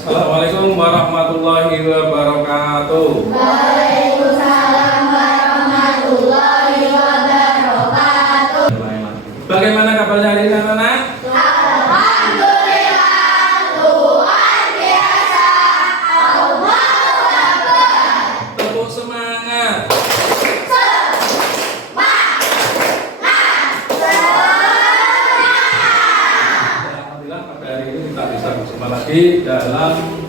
Assalamualaikum warahmatullahi wabarakatuh. Waalaikumsalam warahmatullahi wabarakatuh. Bagaimana kabarnya hari ini anak-anak? Alhamdulillah, luar biasa. Allahu Akbar. Tepuk semangat. Alhamdulillah pada hari ini kita bisa bersama lagi dalam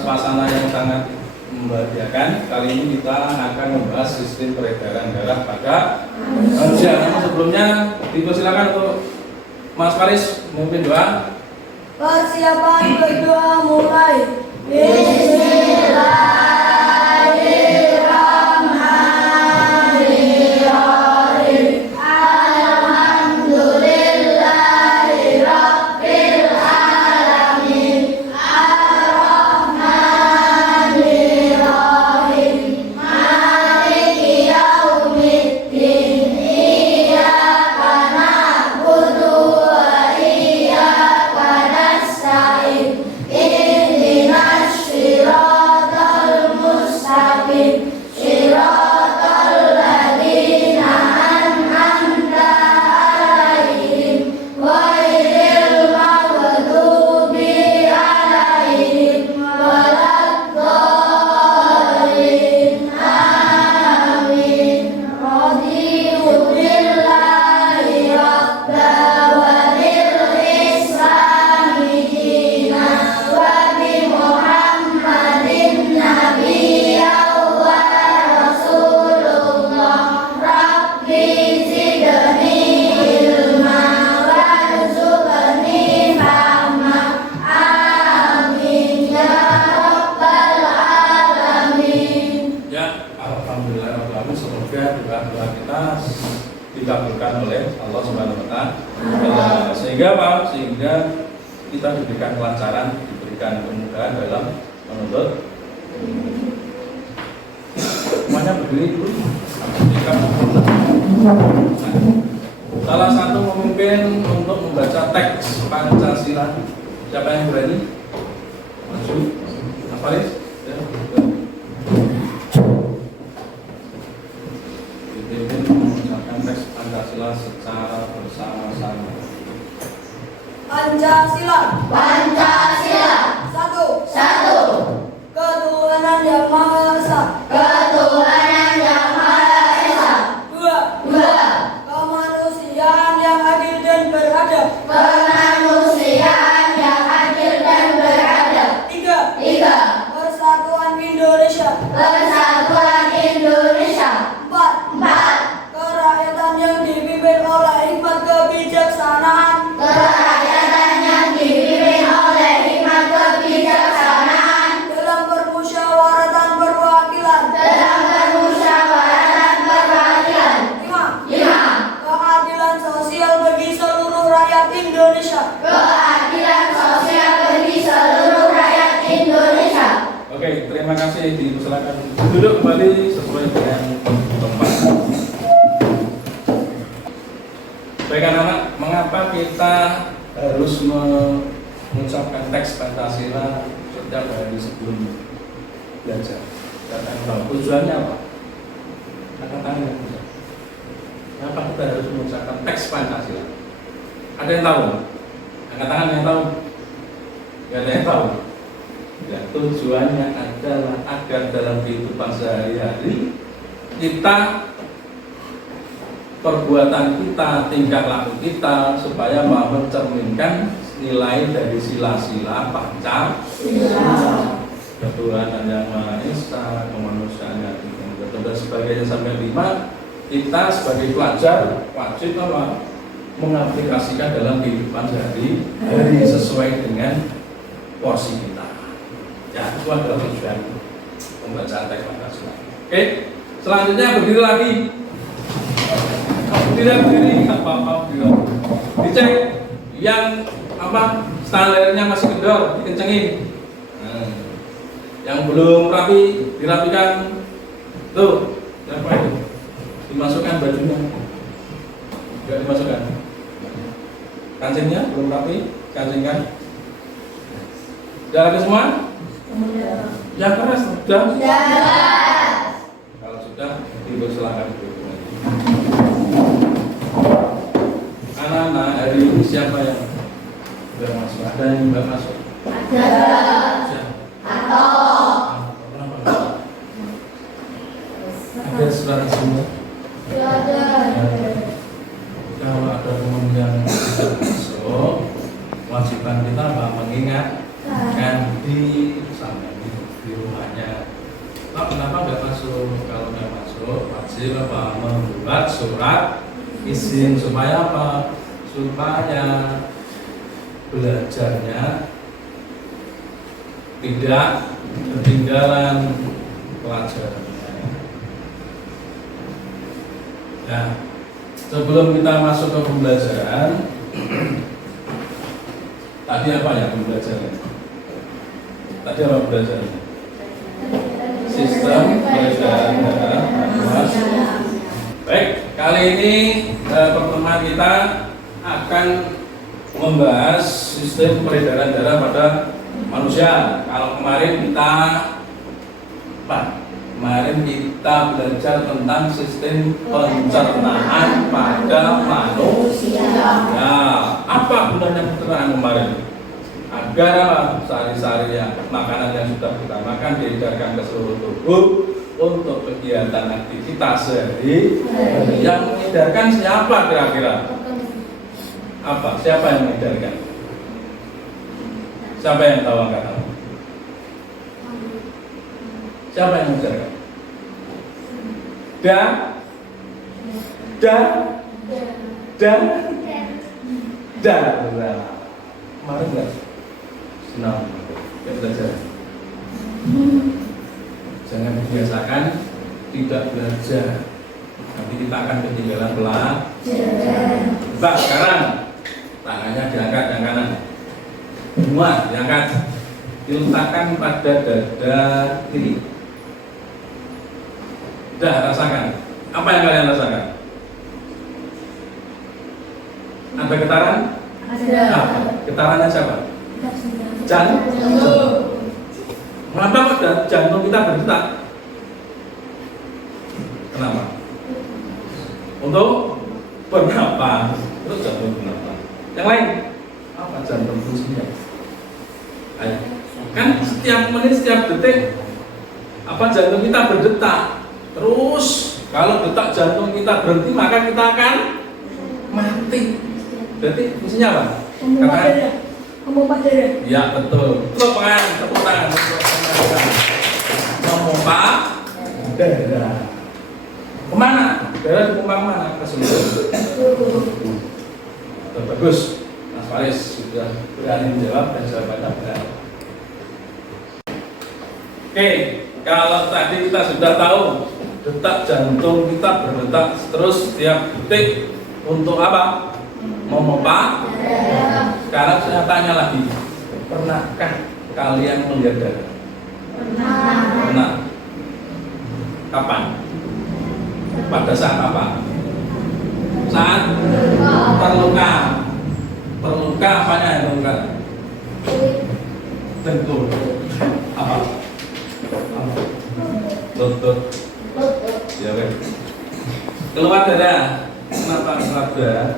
suasana yang sangat membahagiakan. Kali ini kita akan membahas sistem peredaran darah pada manusia. Namun sebelumnya dipersilakan untuk Mas Faris memimpin doa. Persiapan berdoa mulai. Bismillahirrahmanirrahim. Alhamdulillahirabbil alamin. Ar-Rahmanirrahim. Maliki yaumiddin. Iyyaka na'budu wa iyyaka nasta'in. Ihdinas siratal mustaqim. Siratal ladzina an'amta 'alaihim ghairil maghdubi 'alaihim waladdallin. Amin. Raditu billahi rabba wa bil islami dina wa bi Muhammadin nabiyya wa rasulullah. Rabbi zidni ilma warzuqni fahma. Amin ya rabbal alamin. Ya, alhamdulillah semoga doa kita dikabulkan oleh Allah Subhanahu wa taala. Sehingga apa? Sehingga kita diberikan kelancaran, diberikan kemudahan dalam menuntut. Semuanya berdiri dulu. Salah satu pemimpin untuk membaca teks Pancasila. Siapa yang berani? Maju. Mas Faris? Ya. Dipimpin mengucapkan teks Pancasila secara bersama-sama. Pancasila. Pancasila. Satu. Ketuhanan Yang Maha Esa. Ketuhanan Yang Maha Esa. Dua. Kemanusiaan yang adil dan beradab. Kemanusiaan yang adil dan beradab. Tiga. Persatuan Indonesia. Persatuan Indonesia. Empat. Kerakyatan yang dipimpin oleh hikmat kebijaksanaan. Kerakyatan yang dipimpin oleh hikmat kebijaksanaan. Dalam permusyawaratan perwakilan. Dalam permusyawaratan perwakilan. Lima. Keadilan sosial bagi seluruh rakyat Indonesia. Keadilan sosial bagi seluruh rakyat Indonesia. Oke, terima kasih. Dipersilakan duduk kembali sesuai dengan tempat. Baik anak-anak, mengapa kita harus mengucapkan teks Pancasila setiap hari sebelum belajar? Kita tahu tujuannya apa? Angkat tangan yang bisa. Kenapa kita harus mengucapkan teks Pancasila? Ada yang tahu? Angkat tangan yang tahu? Tidak ada yang tahu. Ya, tujuannya adalah agar dalam kehidupan sehari-hari kita, perbuatan kita, tingkah laku kita supaya mencerminkan nilai dari sila-sila Pancasila. Ketuhanan Yang Maha Esa, kemanusiaan yang adil dan sebagainya sampai 5. Kita sebagai pelajar wajib apa? Mengaplikasikan dalam kehidupan sehari-hari sesuai dengan porsi kita. Ya, itu adalah tujuan pembacaan teks Pancasila. Oke, selanjutnya berdiri lagi. Tidak berdiri, apa-apa berdiri. Dicek yang apa standarnya masih kendor, dikencengin. Yang belum rapi, dirapikan. Tuh, apa itu? Dimasukkan bajunya. Tidak dimasukkan. Kancingnya belum rapi, kancingkan. Sudah ada semua? Ya keras sudah. Kalau sudah, dipersilakan duduk lagi. Anak-anak hari ini siapa yang sudah masuk? Ada yang nggak masuk? Siapa? Ada saudara semua? Kalau ada teman yang tidak masuk, kewajiban kita apa? Mengingatkan sampai di rumahnya. Pak, kenapa nggak masuk? Kalau nggak masuk, wajib apa? Membuat surat izin supaya apa? Supaya belajarnya tidak ketinggalan pelajaran. Nah, sebelum kita masuk ke pembelajaran, tadi apa ya pembelajaran? Tadi apa pembelajaran? Sistem peredaran darah. Baik, kali ini pertemuan kita akan membahas sistem peredaran darah pada manusia. Kalau kemarin kita belajar tentang sistem pencernaan pada manusia. Nah, apa gunanya pencernaan kemarin? Agar sari-sari makanan yang sudah kita makan diedarkan ke seluruh tubuh untuk kegiatan aktivitas sehari. Yang mengedarkan siapa kira-kira? Apa? Siapa yang mengedarkan? Siapa yang tahu angkat tangan? Siapa yang mengedarkan? Kemarin nggak? Senang, ya belajar. Jangan dibiasakan tidak belajar. Nanti kita akan ketinggalan pelajaran. Mbak, sekarang tangannya diangkat yang kanan. Semua diangkat. Diletakkan pada dada kiri. Sudah rasakan. Apa yang kalian rasakan? Ada getaran? Ada. Getarannya siapa? Jantung. Kenapa kok jantung kita berdetak? Kenapa? Untuk bernapas. Terus jantung bernapas. Yang lain? Apa jantung fungsinya? Ayo. Kan setiap menit, setiap detik apa jantung kita berdetak. Terus kalau detak jantung kita berhenti maka kita akan mati. Berarti fungsinya apa? Memompa darah. Ya betul. Tepuk tangan untuk memompa darah. Kemana? Darah dipompa kemana? Ke seluruh. Bagus. Mas Faris sudah berani menjawab dan jawabannya benar. Oke, kalau tadi kita sudah tahu detak jantung kita berdetak terus setiap detik untuk apa? Memompa. Sekarang saya tanya lagi, pernahkah kalian melihat darah? Pernah. Kapan? Pada saat apa? Saat terluka. Terluka apanya yang terluka? Dengkul. Apa? Lutut. Ya kan? Keluar darah. Kenapa keluar darah?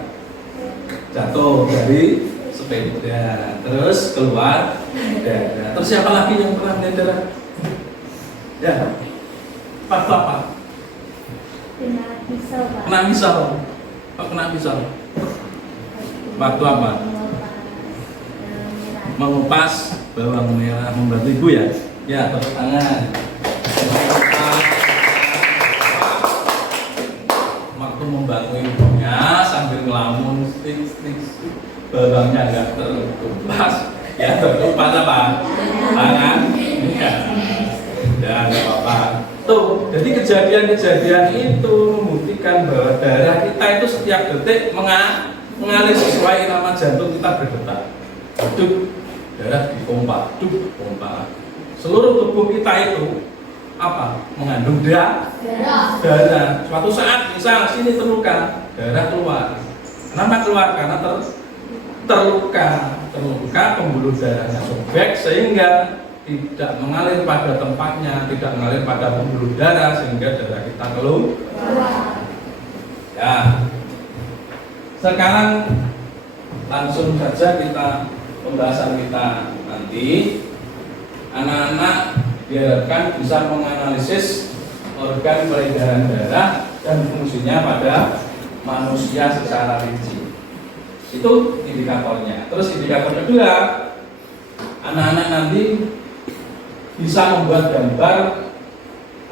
Jatuh dari sepeda, terus keluar darah. Terus siapa lagi yang pernah melihat darah? Ya, waktu apa? Kena pisau. Kok kena pisau? Waktu apa? Mengupas bawang merah, membantu ibu ya? Ya, tepuk tangan. Waktu membantu ibunya sambil ngelamun, bawangnya nggak terkupas, ya terkupas apa? Tangan, ya nggak apa-apa. Tuh, jadi kejadian-kejadian itu membuktikan bahwa darah kita itu setiap detik mengalir sesuai irama jantung kita berdetak. Duk, darah dipompa, duk, pompa. Seluruh tubuh kita itu apa? Mengandung darah. Suatu saat misal sini terluka, darah keluar. Kenapa keluar? Karena terluka. terluka, pembuluh darahnya sobek sehingga tidak mengalir pada tempatnya, tidak mengalir pada pembuluh darah sehingga darah kita keluar. Ya. Sekarang langsung saja kita pembahasan kita nanti. Anak-anak diharapkan bisa menganalisis organ peredaran darah dan fungsinya pada manusia secara rinci. Itu indikatornya. Terus indikator kedua, anak-anak nanti bisa membuat gambar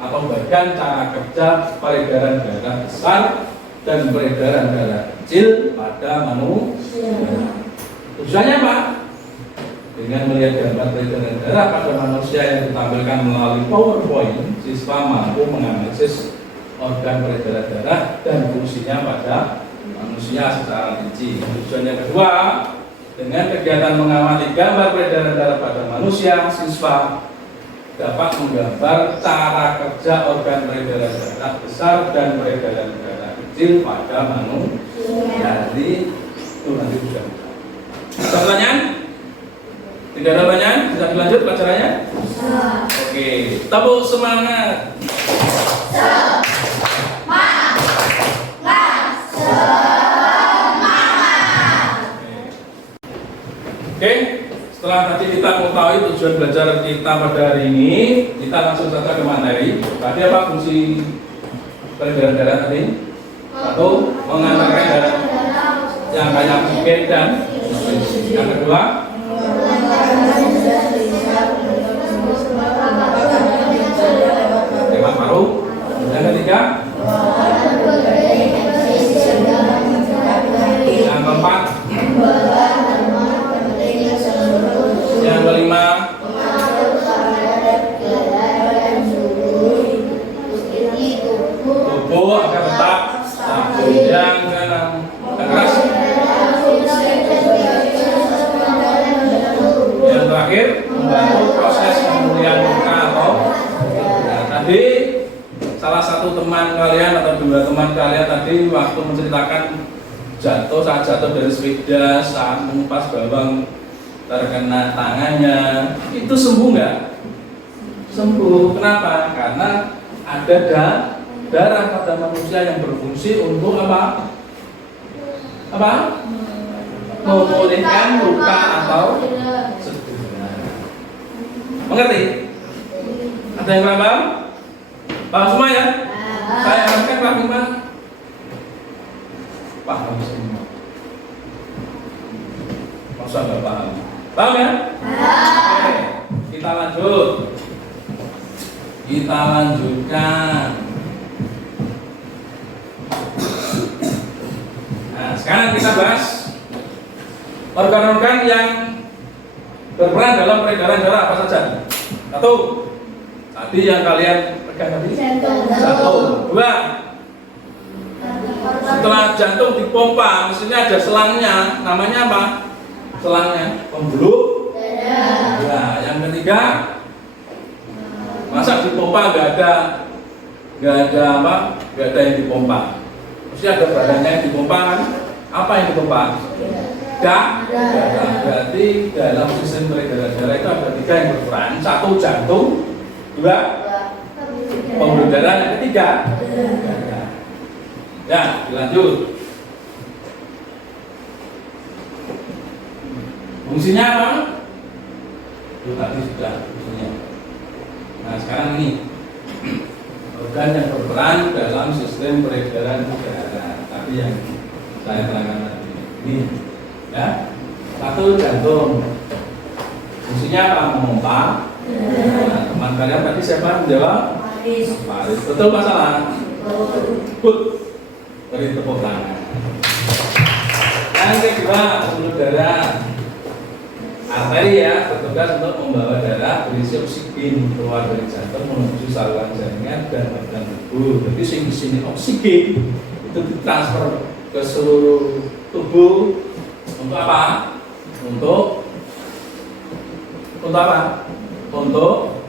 atau bagian cara kerja peredaran darah besar dan peredaran darah kecil pada manusia. Tujuannya apa? Dengan melihat gambar peredaran darah pada manusia yang ditampilkan melalui PowerPoint, siswa mampu menganalisis organ peredaran darah dan fungsinya pada manusia secara rinci. Tujuan yang kedua, dengan kegiatan mengamati gambar peredaran darah pada manusia, siswa dapat menggambar cara kerja organ peredaran darah besar dan peredaran darah kecil pada manusia. Jadi itu nanti sudah. Ada pertanyaan? Tidak ada pertanyaan? Bisa dilanjut pelajarannya? Oke, tepuk semangat. Oke, setelah tadi kita mengetahui tujuan belajar kita pada hari ini, kita langsung saja ke materi. Tadi apa fungsi peredaran darah tadi? Satu, mengantarkan darah yang banyak oksigen dan yang kedua, lewat paru. Yang ketiga, yang keempat, yang kelima, tubuh agar tetap stabil. Yang keenam, keras. Yang terakhir, membantu proses pemulihan luka atau tadi salah satu teman kalian atau dua teman kalian tadi waktu menceritakan jatuh, saat jatuh dari sepeda, saat mengupas bawang terkena tangannya, itu sembuh nggak? Sembuh. Kenapa? Karena ada darah pada manusia yang berfungsi untuk apa? Apa? Memulihkan luka atau cedera. Mengerti? Ada yang paham? Paham semua ya? Saya harapkan paham semua. Paham semua. Masa nggak paham? Paham ya? Oke, kita lanjut. Kita lanjutkan. Nah, sekarang kita bahas organ-organ yang berperan dalam peredaran darah apa saja. Satu, tadi yang kalian pegang tadi. Satu, dua. Setelah jantung dipompa, mestinya ada selangnya. Namanya apa? Selangnya pembuluh darah. Yang ketiga, masa dipompa nggak ada apa? Nggak ada yang dipompa. Mesti ada badannya yang dipompa kan? Apa yang dipompa? Darah. Berarti dalam sistem peredaran darah itu ada tiga yang berperan. Satu, jantung. Dua, pembuluh darah. Yang ketiga, darah. Ya, dilanjut. Fungsinya apa? Itu tadi sudah fungsinya. Nah, sekarang ini organ yang berperan dalam sistem peredaran darah. Tadi yang saya terangkan tadi. Ini, ya. Satu, jantung. Fungsinya apa? Memompa. Nah, teman kalian tadi siapa menjawab? Paris. Betul masalah? Good. Beri tepuk tangan. Yang kedua, pembuluh darah. Arteri ya, bertugas untuk membawa darah berisi oksigen keluar dari jantung menuju saluran jaringan dan organ tubuh. Jadi di sini oksigen itu ditransfer ke seluruh tubuh untuk apa? Untuk apa? Untuk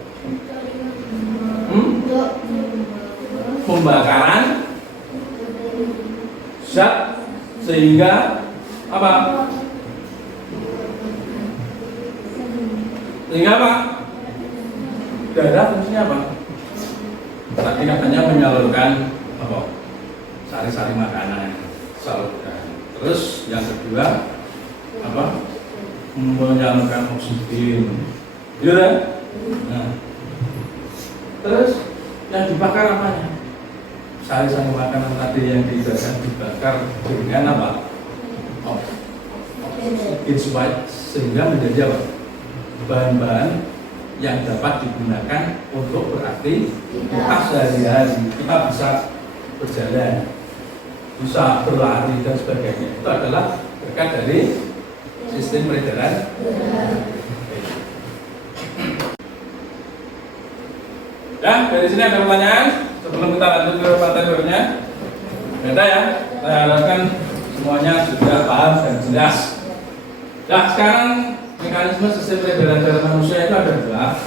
pembakaran zat sehingga apa? Sehingga apa? Darah fungsinya apa? Tadi katanya menyalurkan apa? Sari-sari makanan, salurkan. Terus yang kedua apa? Menyalurkan oksigen. Iya kan? Nah. Terus yang dibakar apanya? Sari-sari makanan tadi yang dibakar dengan apa? Oksigen supaya sehingga menjadi apa? Bahan-bahan yang dapat digunakan untuk beraktivitas sehari-hari. Kita bisa berjalan, bisa berlari dan sebagainya. Itu adalah berkat dari sistem peredaran. Ya, dari sini ada pertanyaan sebelum kita lanjut ke materi berikutnya. Ada ya, saya harapkan semuanya sudah paham dan jelas. Nah, sekarang mekanisme sistem peredaran darah manusia itu ada dua,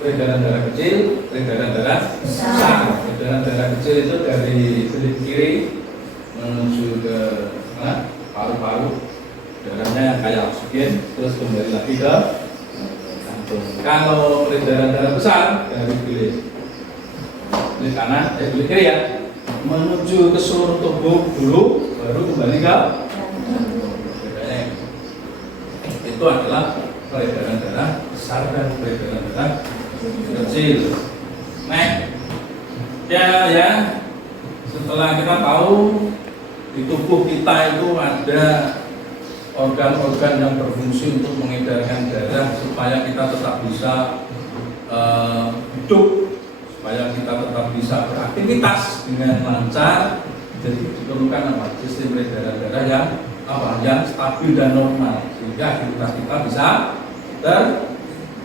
peredaran darah kecil, peredaran darah besar. Peredaran darah kecil itu dari kulit kiri menuju ke paru-paru, darahnya kayak oksigen, terus kembali lagi ke jantung. Kalau peredaran darah besar dari kulit kanan, kulit kiri ya, menuju ke seluruh tubuh dulu, baru kembali ke itu adalah peredaran darah besar dan peredaran darah kecil. Nah, ya, setelah kita tahu di tubuh kita itu ada organ-organ yang berfungsi untuk mengedarkan darah supaya kita tetap bisa hidup, supaya kita tetap bisa beraktivitas dengan lancar. Jadi diperlukan apa? Sistem peredaran darah yang stabil dan normal sehingga aktivitas kita bisa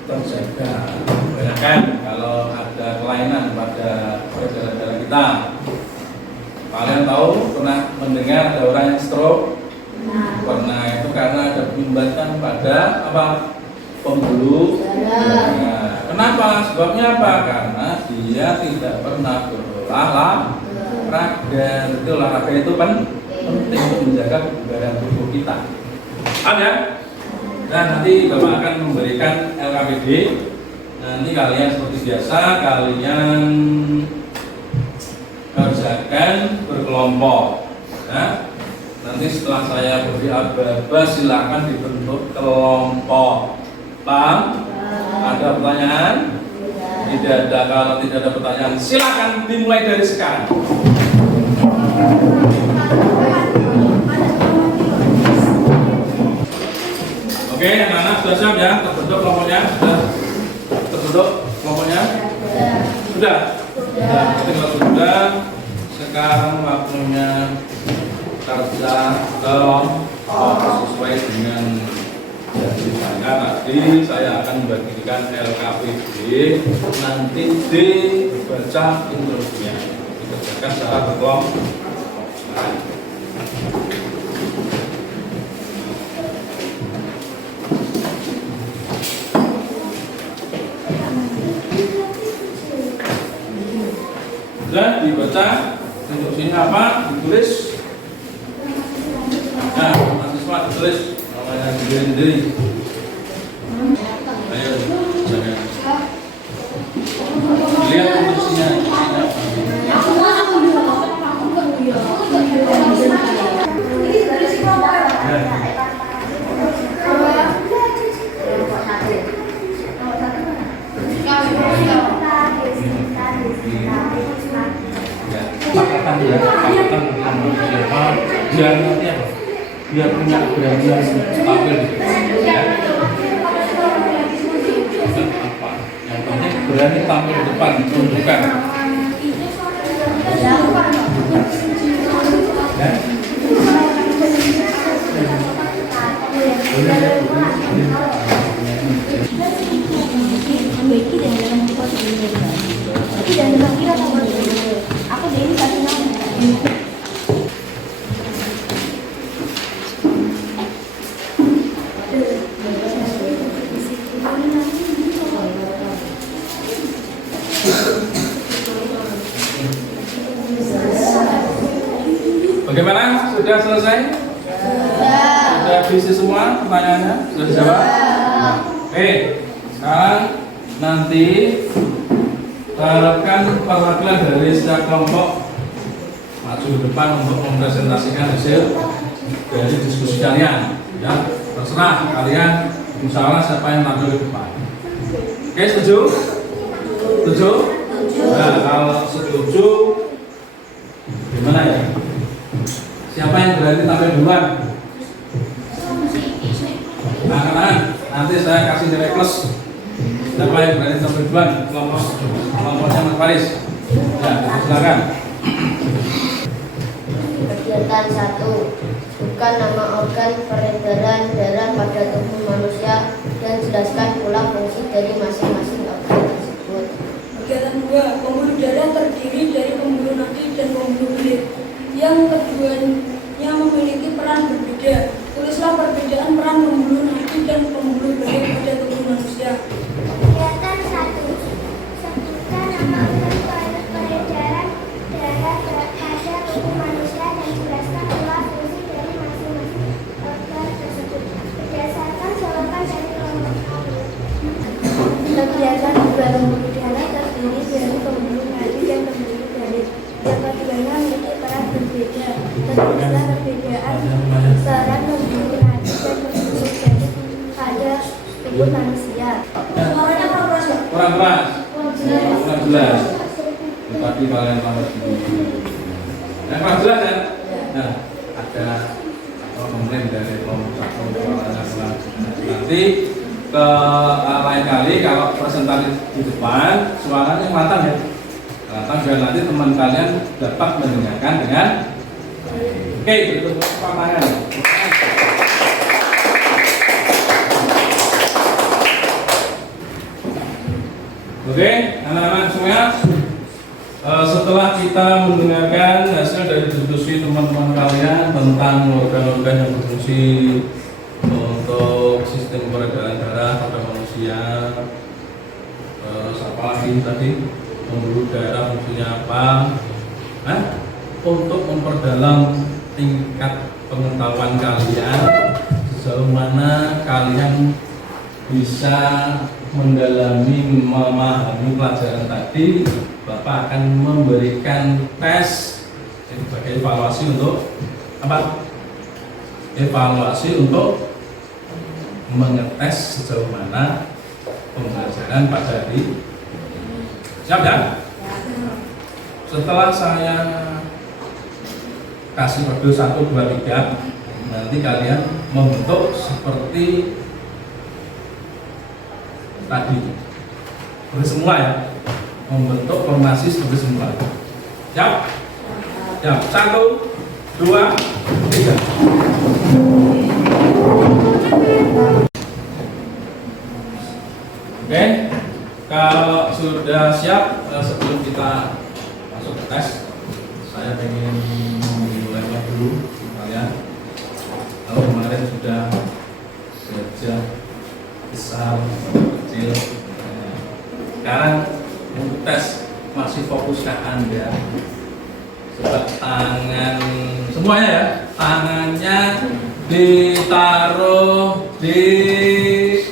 terjaga. Bayangkan kalau ada kelainan pada peredaran darah kita. Kalian tahu pernah mendengar ada orang yang stroke? Pernah, itu karena ada penyumbatan pada apa? Pembuluh darah. Kenapa? Sebabnya apa? Karena dia tidak pernah berolahraga. Itu olahraga itu penting untuk menjaga kebugaran tubuh kita. Ada? Nah, nanti Bapak akan memberikan LKPD. Nanti kalian seperti biasa, kalian kerjakan berkelompok. Nah, nanti setelah saya beri aba-aba silakan dibentuk kelompok. Paham? Ada pertanyaan? Tidak ada. Kalau tidak ada pertanyaan, silakan dimulai dari sekarang. Oke, anak-anak sudah siap ya? Terbentuk kelompoknya? Sudah terbentuk kelompoknya? Sudah? Sudah. Kalau sudah, sekarang waktunya kerja kelompok sesuai dengan janji saya tadi. Saya akan membagikan LKPD, nanti dibaca instruksinya, dikerjakan secara berkelompok. Sudah dibaca instruksinya apa? Ditulis. Nah, mahasiswa ditulis namanya sendiri-sendiri. Ayo, jangan. Lihat instruksinya. Pakatan ya, pakatan siapa? Biar nanti apa? Biar punya keberanian stabil gitu. Ya. Apa? Yang penting berani tampil di depan, tunjukkan. Bagaimana? Sudah selesai? Sudah diisi semua pertanyaannya? Sudah dijawab? Sekarang nanti rekan perwakilan dari setiap kelompok maju ke depan untuk mempresentasikan hasil dari diskusi kalian. Ya, terserah kalian musyawarah siapa yang tampil ke depan. Oke, setuju? Setuju? Nah, kalau setuju, gimana ya? Siapa yang berani tampil duluan? Nah, nanti saya kasih nilai plus. Siapa yang berani tampil duluan? Kelompoknya Mas Faris. Ya, silakan. Kegiatan 1. Bukan nama organ peredaran darah pada tubuh manusia dan jelaskan pula fungsi dari masing-masing organ tersebut. Kegiatan 2. Pembuluh darah terdiri dari pembuluh nadi dan pembuluh belit, yang keduanya memiliki peran berbeda. Tulislah perbedaan peran pembuluh nadi dan pembuluh belit pada tubuh manusia. Kegiatan 1. Sebutkan nama organ peredaran darah pada tubuh manusia dan jelaskan pula fungsi dari masing-masing organ tersebut. Berdasarkan jawaban dari kelompok kami. Kegiatan 2. Pembuluh darah terdiri dari pembuluh nadi dan pembuluh belit, yang keduanya memiliki peran berbeda. Tulislah perbedaan peran pembuluh nadi dan pembuluh belit pada tubuh manusia. Suaranya keras. Kurang keras. Kurang jelas. Tadi kalian lambat dulu. Yang kurang jelas ya? Nah, ada komplain dari kelompok satu suaranya kurang. Nanti ke lain kali kalau presentasi di depan suaranya matang ya. Matang biar nanti teman kalian dapat mendengarkan dengan oke, berikut pertanyaan. Oke, anak-anak semuanya, setelah kita mendengarkan hasil dari diskusi teman-teman kalian tentang organ-organ yang berfungsi untuk sistem peredaran darah pada manusia, apa lagi tadi, pembuluh darah fungsinya apa, untuk memperdalam tingkat pengetahuan kalian, sejauh mana kalian bisa mendalami, memahami pelajaran tadi, Bapak akan memberikan tes sebagai evaluasi untuk apa? Evaluasi untuk mengetes sejauh mana pembelajaran pada hari. Siap ya? Setelah saya kasih kode 1, 2, 3, nanti kalian membentuk seperti tadi, seperti semua ya, membentuk formasi seperti semua. Siap? Siap. 1, 2, 3. Oke, kalau sudah siap, sebelum kita masuk ke tes, saya ingin memulai dulu kalian. Kalau kemarin sudah belajar besar, kecil, sekarang untuk tes masih fokus ke Anda. Coba tangan semuanya ya, tangannya ditaruh di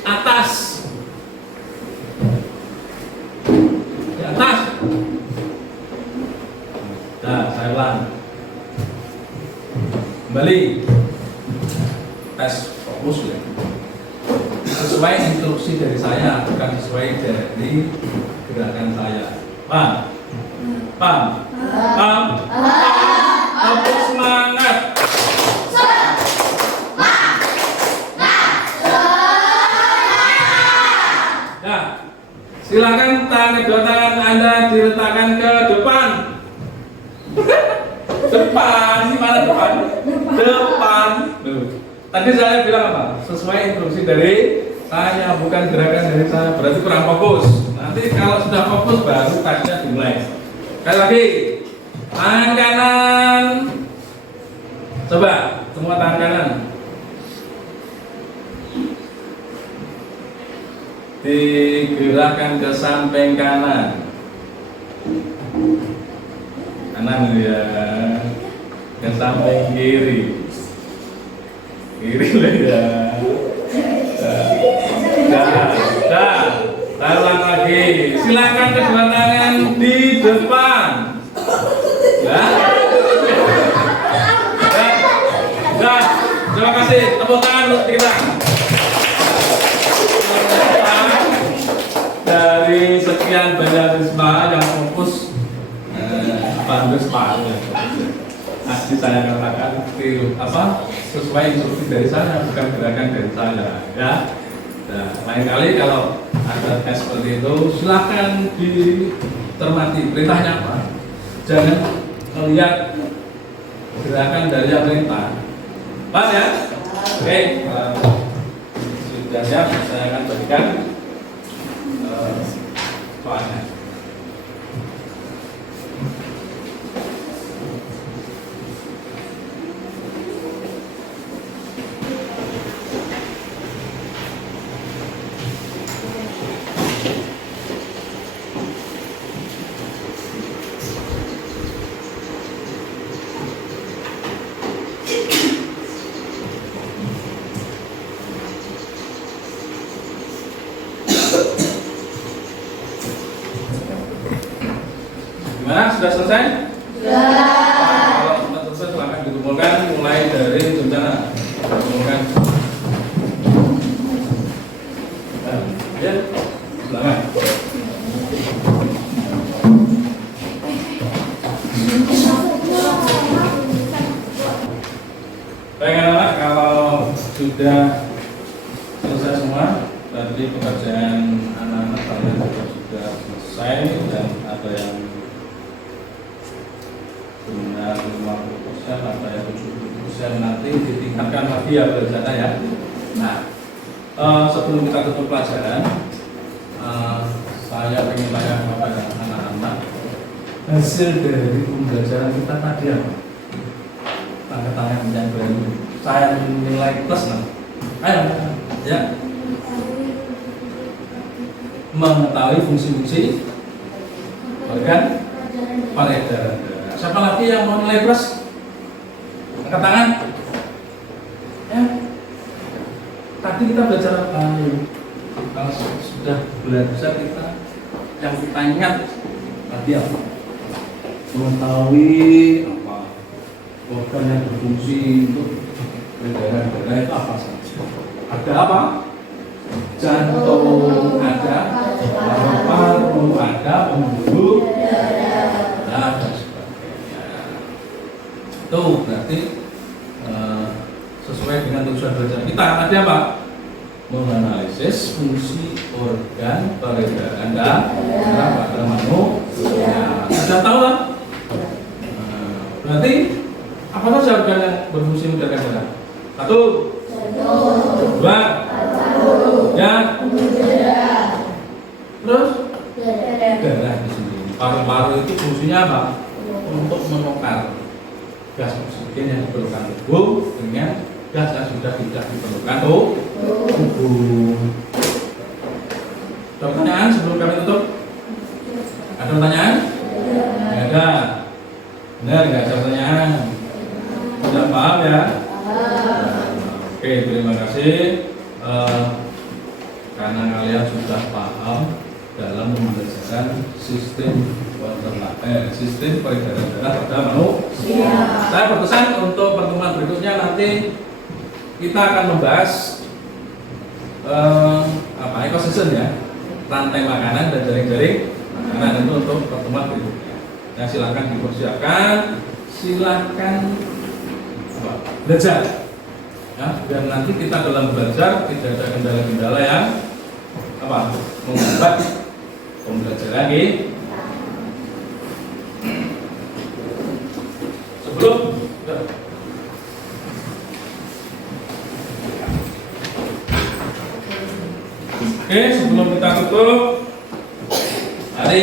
atas. Di atas. Nah, saya ulang. Kembali. Tes fokus ya. Sesuai instruksi dari saya, bukan sesuai dari gerakan saya. Paham? Paham? Paham? Untuk semangat. Ya, silakan kedua tangan Anda diletakkan ke depan. Depan, gimana depan? Depan. Tadi saya bilang apa? Sesuai instruksi dari saya, bukan gerakan dari saya. Berarti kurang fokus. Nanti kalau sudah fokus baru tesnya dimulai. Sekali lagi, tangan kanan. Coba, semua tangan kanan. Digerakkan ke samping kanan. Kanan ya. Ke samping kiri. Kiri lah ya. Dah. Silakan kedua tangan di depan. Ya. Ya. Terima kasih. Tepuk tangan untuk kita. Dari sekian banyak siswa yang fokus pandus panjang. Asli saya katakan sesuai instruksi dari saya, bukan gerakan dari saya, ya. Nah, lain kali kalau ada tes seperti itu, silakan dicermati perintahnya apa. Jangan melihat gerakan dari yang perintah. Pas ya? Oke, sudah siap. Saya akan berikan soalnya. Gimana? Sudah selesai? Sudah. Kalau sudah selesai, silakan dikumpulkan mulai dari rencana. Kumpulkan. Ya, silakan. Baik anak-anak, kalau sudah selesai semua, tadi pekerjaan anak-anak kalian sudah selesai dan ada yang benar 50%, ada yang 70%, nanti ditingkatkan lagi ya belajarnya ya. Nah, sebelum kita tutup pelajaran, saya ingin tanya kepada anak-anak, hasil dari pembelajaran kita tadi apa? Angkat tangan yang berani. Saya nilai plus lah. Ayo, ya. Mengetahui fungsi-fungsi organ peredaran. Siapa lagi yang mau nilai plus? Angkat tangan. Ya. Tadi kita belajar apa? Kalau sudah belajar kita, yang kita ingat tadi apa? Mengetahui apa? Organ yang berfungsi untuk peredaran darah itu apa saja? Ada apa? Jantung, ada paru-paru, ada pembuluh darah dan sebagainya. Itu berarti sesuai dengan tujuan belajar kita. Tadi apa? Menganalisis fungsi organ peredaran darah pada manusia. Sudah tahu lah? Berarti apa saja organ yang berfungsi menjaga darah? Satu, dua, ya, terus darah di sini. Paru-paru itu fungsinya apa? Untuk menukar gas oksigen yang diperlukan tubuh dengan gas yang sudah tidak diperlukan tubuh. Ada pertanyaan sebelum kami tutup? Ada pertanyaan? Tidak ada. Benar, nggak ada pertanyaan. Sudah paham ya? Oke, terima kasih karena kalian sudah paham dalam pembelajaran sistem peredaran darah pada manusia. Saya berpesan untuk pertemuan berikutnya nanti kita akan membahas ekosistem ya, rantai makanan dan jaring-jaring makanan itu untuk pertemuan berikutnya. Nah, silakan dipersiapkan, silakan belajar. Ya, dan nanti kita dalam belajar tidak ada kendala-kendala yang membuat pembelajaran lagi. Sebelum kita tutup, mari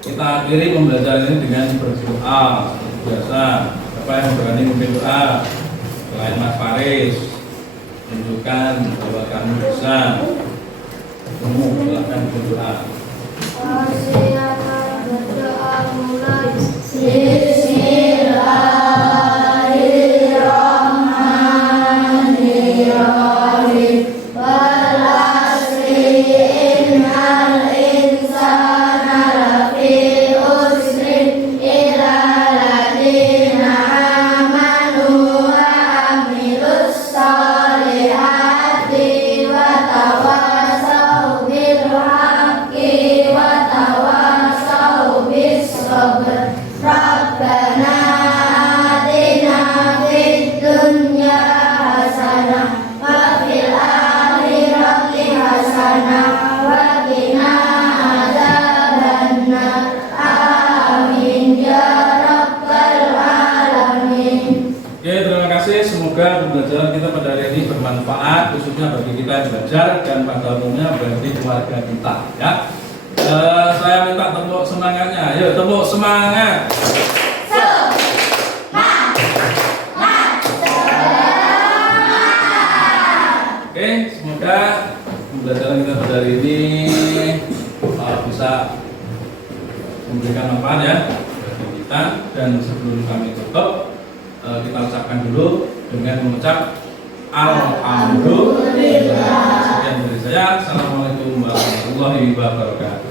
kita akhiri pembelajaran ini dengan berdoa seperti biasa. Siapa yang berani memimpin doa? Selain Mas Faris, tunjukkan bahwa kamu bisa. Silakan berdoa. Saya akan berdoa mulai. Bismillahirrahmanirrahim. Wal asri innal insana pembelajaran kita pada hari ini bermanfaat, khususnya bagi kita yang belajar dan pada umumnya bagi keluarga kita. Ya, saya minta tepuk semangatnya. Ayo tepuk semangat. Oke, semoga pembelajaran kita pada hari ini bisa memberikan manfaat ya bagi kita. Dan sebelum kami tutup, kita ucapkan dulu dengan mengucap Alhamdulillah. Sekian dari saya. Assalamualaikum warahmatullahi wabarakatuh.